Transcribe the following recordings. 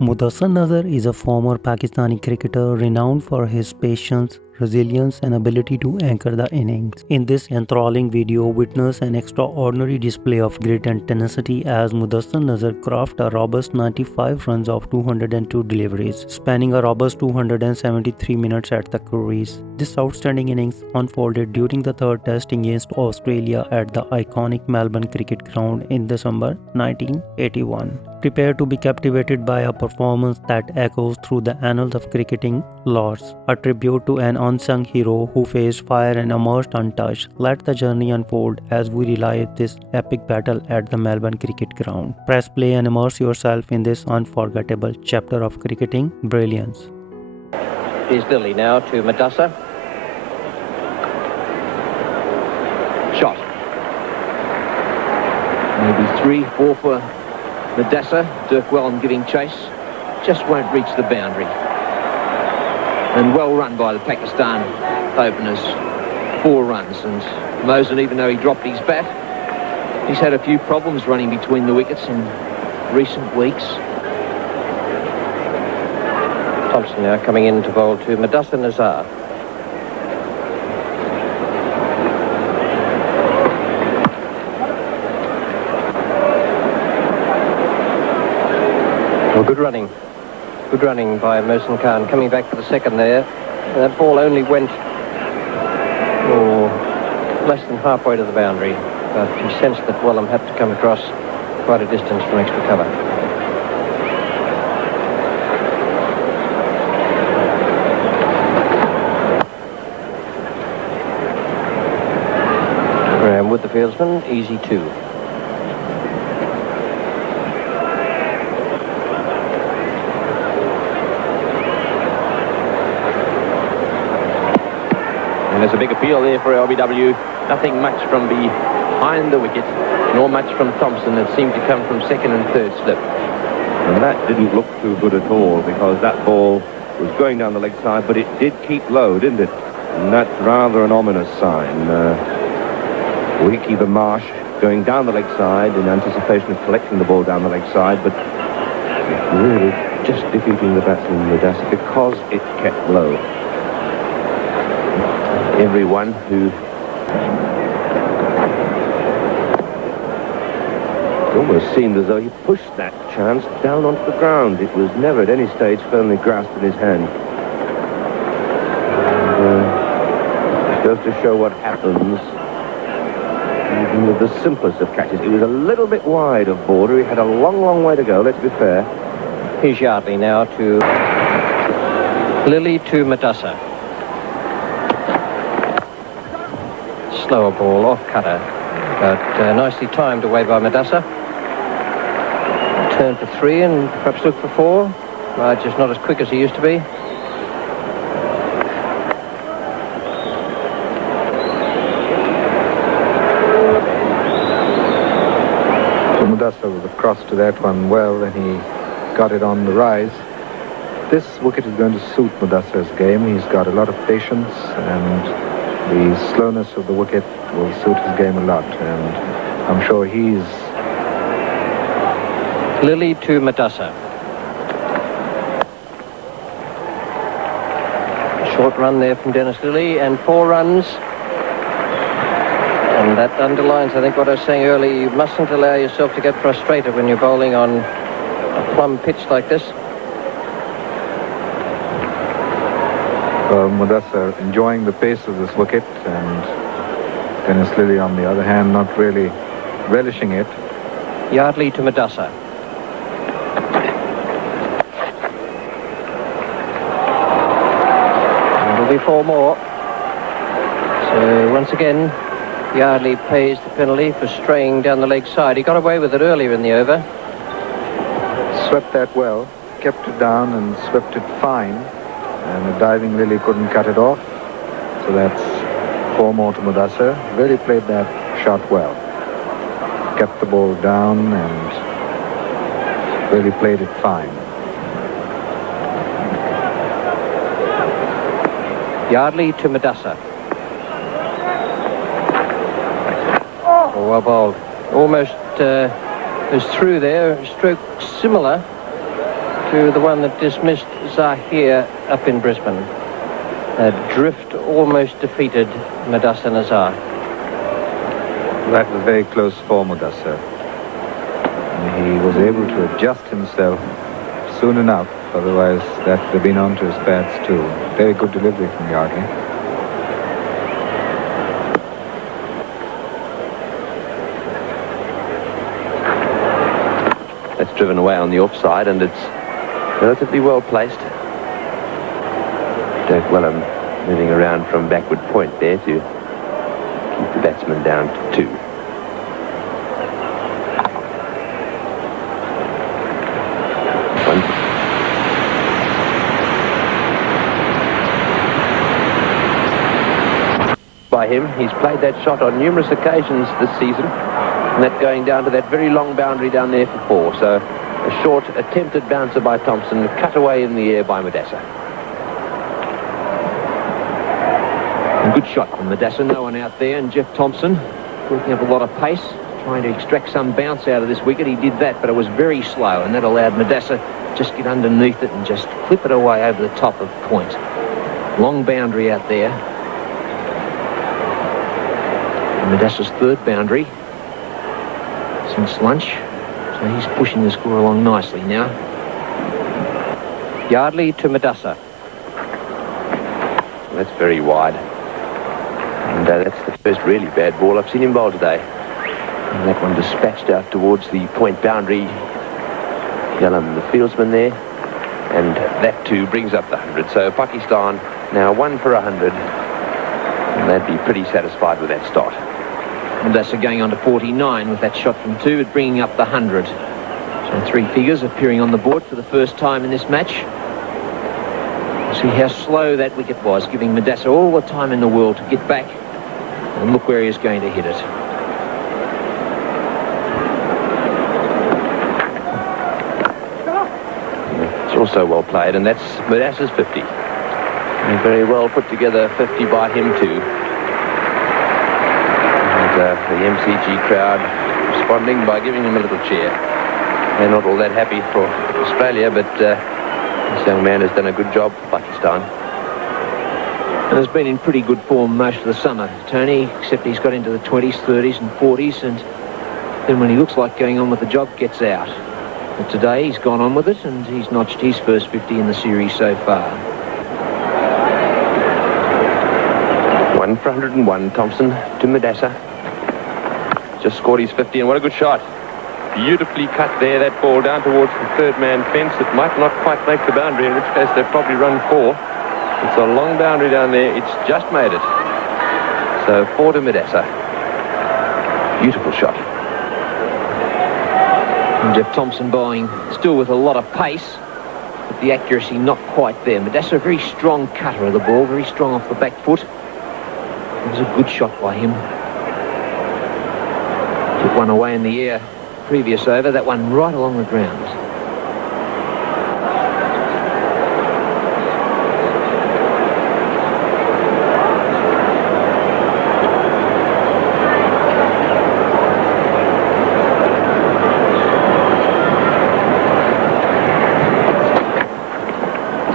Mudassar Nazar is a former Pakistani cricketer renowned for his patience, resilience and ability to anchor the innings. In this enthralling video, witness an extraordinary display of grit and tenacity as Mudassar Nazar crafted a robust 95 runs of 202 deliveries, spanning a robust 273 minutes at the crease. This outstanding innings unfolded during the third test against Australia at the iconic Melbourne Cricket Ground in December 1981. Prepare to be captivated by a performance that echoes through the annals of cricketing lores, a tribute to an unsung hero who faced fire and emerged untouched. Let the journey unfold as we relive this epic battle at the Melbourne Cricket Ground. Press play and immerse yourself in this unforgettable chapter of cricketing brilliance. Here's Lillee now to Mudassar. Shot. Maybe 3-4 for Mudassar. Dirk Wellham giving chase. Just won't reach the boundary. And well run by the Pakistan openers. 4 runs. And Mosen, even though he dropped his bat, he's had a few problems running between the wickets in recent weeks. Thomson now coming in to bowl to Mudassar Nazar. Well, good running. Good running by Mohsin Khan. Coming back for the second there. And that ball only went less than halfway to the boundary. But he sensed that Wellham had to come across quite a distance from extra cover. Graham with the fieldsman. Easy 2. And there's a big appeal there for LBW. Nothing much from behind the wicket, nor much from Thomson. It seemed to come from second and third slip. And that didn't look too good at all, because that ball was going down the leg side, but it did keep low, didn't it? And that's rather an ominous sign. Wicketkeeper Marsh going down the leg side in anticipation of collecting the ball down the leg side, but really just defeating the batsman Mudassar because it kept low. Everyone who It almost seemed as though he pushed that chance down onto the ground. It was never at any stage firmly grasped in his hand. And, goes to show what happens even with the simplest of catches. It was a little bit wide of border. He had a long, long way to go, let's be fair. Here's Yardley now to Lillee to Mudassar. Slower ball, off cutter, but nicely timed away by Mudassar. Turn for 3 and perhaps look for 4. Just not as quick as he used to be. Mudassar was across to that one well, and he got it on the rise. This wicket is going to suit Mudassar's game. He's got a lot of patience, and the slowness of the wicket will suit his game a lot, and I'm sure he's... Lillee to Mudassar. Short run there from Dennis Lillee, and 4 runs. And that underlines, I think, what I was saying earlier. You mustn't allow yourself to get frustrated when you're bowling on a plumb pitch like this. Mudassar enjoying the pace of this wicket, and Dennis Lillee, on the other hand, not really relishing it. Yardley to Mudassar. There'll be 4 more. So once again, Yardley pays the penalty for straying down the leg side. He got away with it earlier in the over. Swept that well, kept it down and swept it fine. And the diving Lillee couldn't cut it off. So that's 4 more to Mudassar. Really played that shot well. Kept the ball down and really played it fine. Yardley to Mudassar. Oh, well bowled. Almost was through there. Stroke similar to the one that dismissed Zahir up in Brisbane. Drift almost defeated Mudassar Nazar. That was very close for Mudassar. And he was able to adjust himself soon enough, otherwise that would have been onto his pads too. Very good delivery from Yardley. That's driven away on the offside, and it's relatively well placed. Dirk Wellham moving around from backward point there to keep the batsman down to 2. By him, he's played that shot on numerous occasions this season, and that going down to that very long boundary down there for 4. So a short attempted bouncer by Thomson, cut away in the air by Mudassar. Good shot from Mudassar, no one out there, and Jeff Thomson working up a lot of pace, trying to extract some bounce out of this wicket. He did that, but it was very slow, and that allowed Mudassar just get underneath it and just clip it away over the top of point. Long boundary out there. And Mudassar's 3rd boundary since lunch, so he's pushing the score along nicely now. Yardley to Mudassar. That's very wide. And that's the first really bad ball I've seen him bowl today. And that one dispatched out towards the point boundary. Yellum, the fieldsman there. And that too brings up the 100. So Pakistan now 1 for 100. And they'd be pretty satisfied with that start. Mudassar going on to 49 with that shot from 2, but bringing up the 100. So 3 figures appearing on the board for the first time in this match. See how slow that wicket was, giving Mudassar all the time in the world to get back. And look where he is going to hit it. It's also well played, and that's Mudassar's 50. And very well put together 50 by him too. And the MCG crowd responding by giving him a little cheer. They're not all that happy for Australia, but this young man has done a good job for Pakistan. And has been in pretty good form most of the summer, Tony, except he's got into the 20s, 30s and 40s, and then when he looks like going on with the job, gets out. But today he's gone on with it, and he's notched his first 50 in the series so far. 1 for 101, Thomson to Mudassar. Just scored his 50, and what a good shot. Beautifully cut there, that ball down towards the 3rd man fence. It might not quite make the boundary, in which case they've probably run 4. It's a long boundary down there. It's just made it. So 4 to Mudassar. Beautiful shot. And Jeff Thomson bowling still with a lot of pace, but the accuracy not quite there. Mudassar, a very strong cutter of the ball, very strong off the back foot. It was a good shot by him. Took one away in the air previous over, that one right along the ground.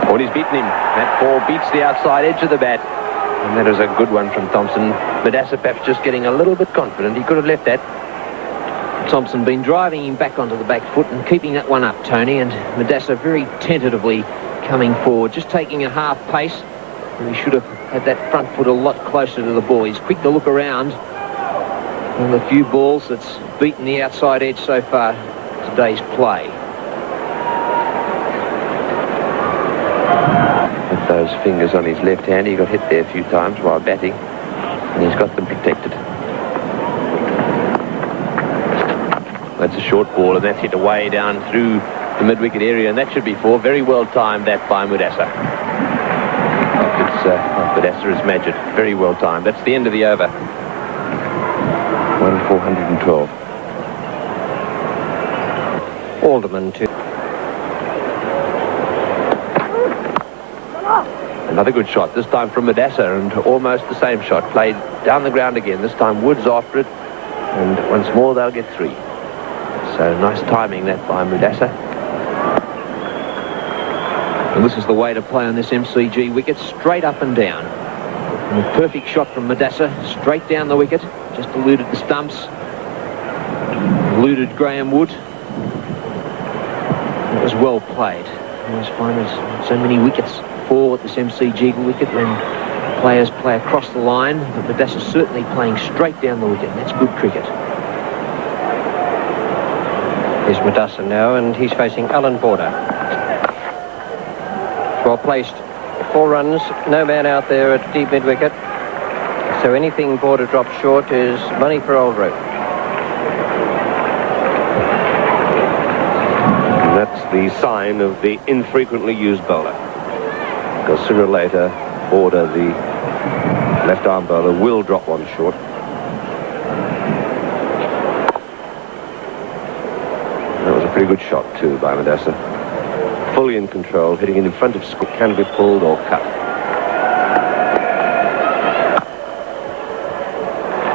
Well, he's beaten him. That ball beats the outside edge of the bat. And that was a good one from Thomson. Mudassar perhaps just getting a little bit confident. He could have left that. Thomson been driving him back onto the back foot and keeping that one up, Tony, and Mudassar very tentatively coming forward, just taking a half pace, where he should have had that front foot a lot closer to the ball. He's quick to look around. One of the few balls that's beaten the outside edge so far today's play. With those fingers on his left hand, he got hit there a few times while batting, and he's got them protected. That's a short ball, and that's hit away down through the mid-wicket area, and that should be 4. Very well timed, that by Mudassar. Mudassar is measured. Very well timed. That's the end of the over. 1 for 112. Alderman to... Another good shot, this time from Mudassar, and almost the same shot. Played down the ground again. This time Woods after it, and once more they'll get 3. So nice timing that by Mudassar. And this is the way to play on this MCG wicket, straight up and down. And a perfect shot from Mudassar, straight down the wicket, just eluded the stumps, eluded Graham Wood. It was well played. I always find there's so many wickets fall at this MCG wicket when players play across the line, but Mudassar's certainly playing straight down the wicket, and that's good cricket. Here's Mudassar now, and he's facing Alan Border. Well placed. 4 runs, no man out there at deep mid-wicket. So anything Border drops short is money for old rope. And that's the sign of the infrequently used bowler. Because sooner or later, Border, the left-arm bowler, will drop one short. That was a pretty good shot, too, by Mudassar. Fully in control, hitting it in front of square, can be pulled or cut.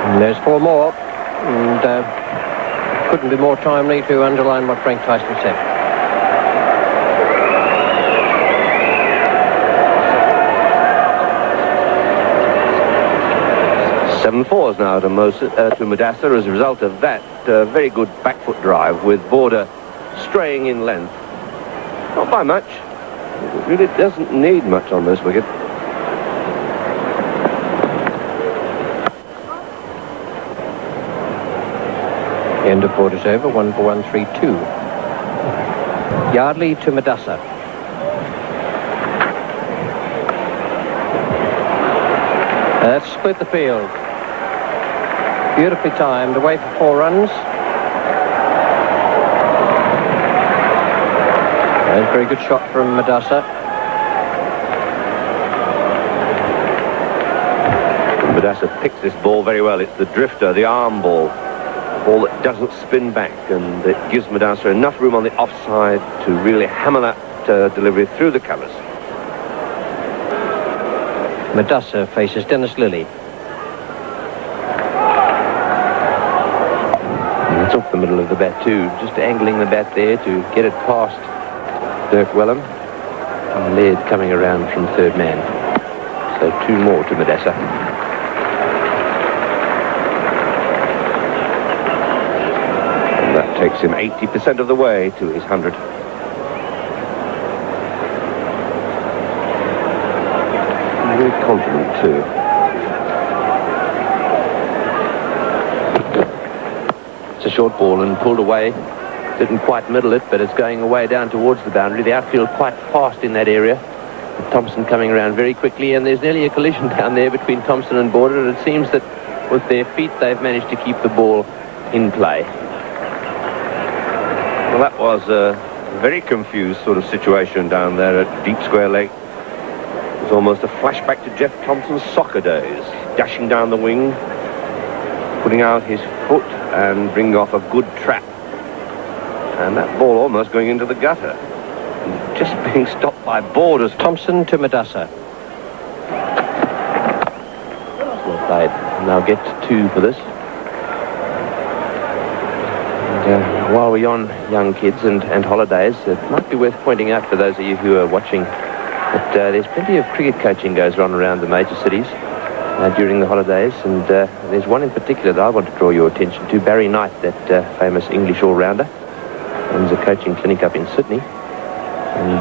And there's 4 more, and couldn't be more timely to underline what Frank Tyson said. Seven fours now to Mudassar as a result of that very good back foot drive with Border straying in length. Not by much. It really doesn't need much on this wicket. End of Border's over, 1 for 132. Yardley to Mudassar. That's split the field. Beautifully timed, away for 4 runs. And very good shot from Mudassar. Mudassar picks this ball very well. It's the drifter, the arm ball. A ball that doesn't spin back, and it gives Mudassar enough room on the offside to really hammer that delivery through the covers. Mudassar faces Dennis Lillee. And it's off the middle of the bat too, just angling the bat there to get it past Dirk Wellham. And Laird coming around from third man. So 2 more to Mudassar. And that takes him 80% of the way to his 100. Very confident too. It's a short ball and pulled away. Didn't quite middle it, but it's going away down towards the boundary. The outfield quite fast in that area. Thomson coming around very quickly, and there's nearly a collision down there between Thomson and Border, and it seems that with their feet they've managed to keep the ball in play. Well, that was a very confused sort of situation down there at deep square leg. It was almost a flashback to Jeff Thompson's soccer days, dashing down the wing, putting out his foot and bringing off a good trap. And that ball almost going into the gutter. And just being stopped by Borders. Thomson to Mudassar. Well played. Now get 2 for this. And, while we're on young kids and holidays, it might be worth pointing out for those of you who are watching that there's plenty of cricket coaching goes on around the major cities during the holidays, and there's one in particular that I want to draw your attention to. Barry Knight, that famous English all-rounder, runs a coaching clinic up in Sydney, and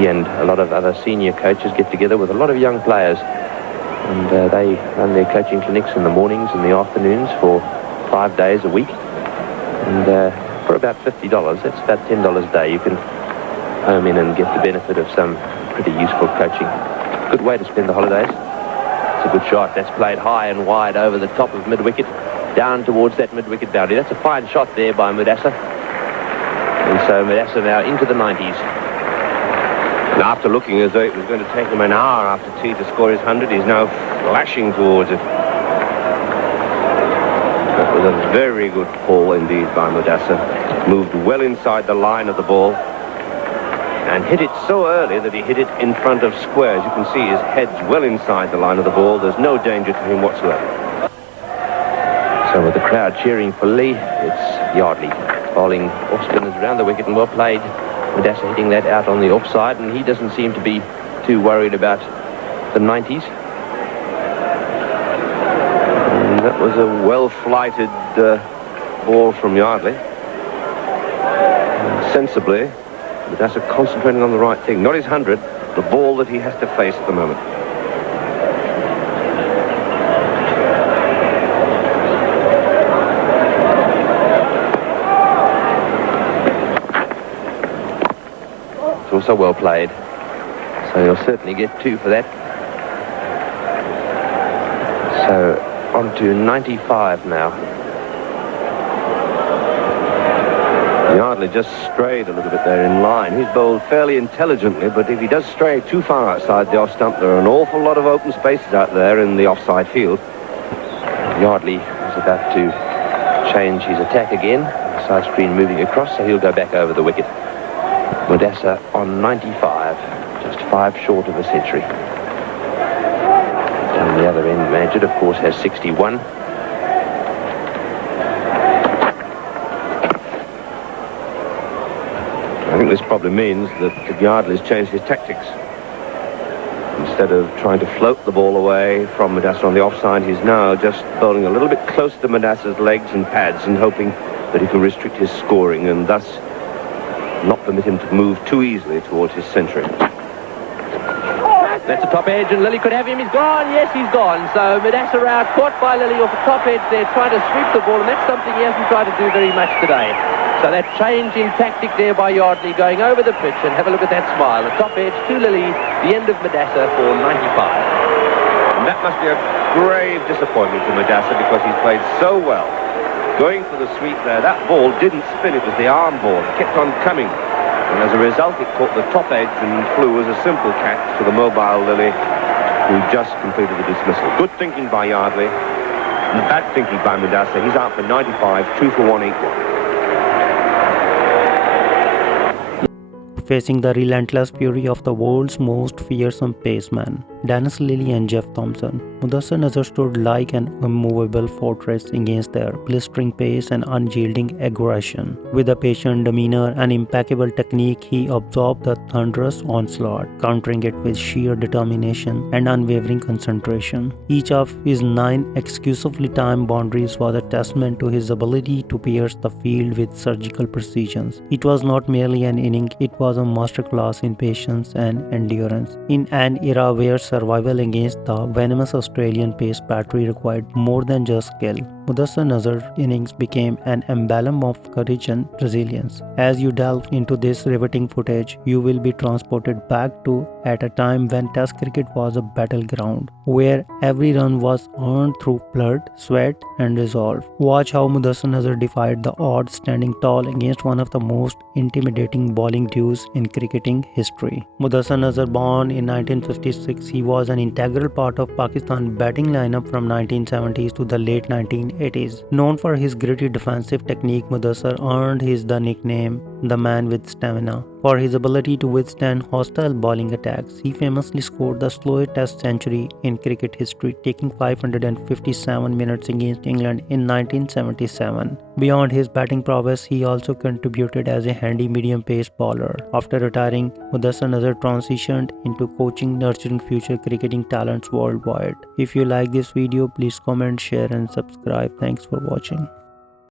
he and a lot of other senior coaches get together with a lot of young players, and they run their coaching clinics in the mornings and the afternoons for 5 days a week, and for about $50, that's about $10 a day, you can home in and get the benefit of some pretty useful coaching. Good way to spend the holidays. It's a good shot. That's played high and wide over the top of mid-wicket, down towards that mid-wicket boundary. That's a fine shot there by Mudassar. And so Mudassar now into the 90s. And after looking as though it was going to take him an hour after tea to score his 100, he's now flashing towards it. That was a very good pull indeed by Mudassar. Moved well inside the line of the ball and hit it so early that he hit it in front of square. As you can see, his head's well inside the line of the ball. There's no danger to him whatsoever. So with the crowd cheering for Lee, it's Yardley bowling off spinners around the wicket, and well played Mudassar hitting that out on the offside, and he doesn't seem to be too worried about the 90s. And that was a well-flighted ball from Yardley. Sensibly, Mudassar concentrating on the right thing, not his 100, the ball that he has to face at the moment. It's also well played, so he'll certainly get 2 for that. So on to 95 now. Yardley just strayed a little bit there in line. He's bowled fairly intelligently, but if he does stray too far outside the off stump, there are an awful lot of open spaces out there in the offside field. Yardley is about to change his attack again. Side screen moving across, so he'll go back over the wicket. Mudassar on 95, just 5 short of a century. On the other end, Majid, of course, has 61. I think this probably means that Yardley's changed his tactics. Instead of trying to float the ball away from Mudassar on the offside, he's now just bowling a little bit close to Mudassar's legs and pads and hoping that he can restrict his scoring and thus not permit him to move too easily towards his century. That's a top edge, and Lillee could have him. He's gone. Yes, he's gone. So Mudassar out, caught by Lillee off the top edge there, trying to sweep the ball, and that's something he hasn't tried to do very much today. So that change in tactic there by Yardley, going over the pitch, and have a look at that smile. The top edge to Lillee, the end of Mudassar for 95. And that must be a grave disappointment to Mudassar because he's played so well. Going for the sweep there, that ball didn't spin, it was the arm ball. It kept on coming. And as a result, it caught the top edge and flew as a simple catch to the mobile Lillee, who just completed the dismissal. Good thinking by Yardley, and bad thinking by Mudassar. He's out for 95, 2 for 181. Facing the relentless fury of the world's most fearsome pacemen, Dennis Lillee and Jeff Thomson, Mudassar Nazar stood like an immovable fortress against their blistering pace and unyielding aggression. With a patient demeanor and impeccable technique, he absorbed the thunderous onslaught, countering it with sheer determination and unwavering concentration. Each of his 9 exclusively timed boundaries was a testament to his ability to pierce the field with surgical precision. It was not merely an inning, it was a masterclass in patience and endurance. In an era where survival against the venomous Australian pace battery required more than just skill, Mudassar Nazar's innings became an emblem of courage and resilience. As you delve into this riveting footage, you will be transported back to at a time when Test cricket was a battleground, where every run was earned through blood, sweat, and resolve. Watch how Mudassar Nazar defied the odds, standing tall against one of the most intimidating bowling duos in cricketing history. Mudassar Nazar, born in 1956, he was an integral part of Pakistan's batting lineup from 1970s to the late 1980s. Known for his gritty defensive technique, Mudassar earned the nickname "the man with stamina." For his ability to withstand hostile bowling attacks, he famously scored the slowest Test century in cricket history, taking 557 minutes against England in 1977. Beyond his batting prowess, he also contributed as a handy medium-pace bowler. After retiring, Mudassar Nazar transitioned into coaching, nurturing future cricketing talents worldwide. If you like this video, please comment, share, and subscribe. Thanks for watching.